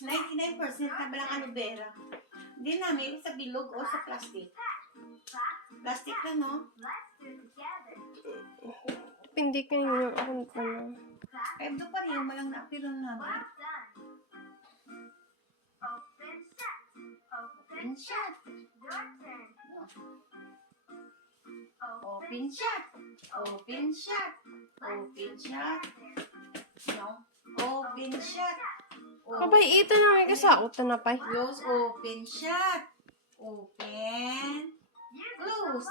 99% na balang aloe vera. Hindi namin sa bilog o sa plastic. Plastic na, no? Hindi kayo yung ano. Kaya doon pa rin, malang na-apiro namin. Open shot. Open shot. Open shot. Open shot. No? Open shot. Kabay, ito na may kasakot na pa. Close, open shot. Open. Close.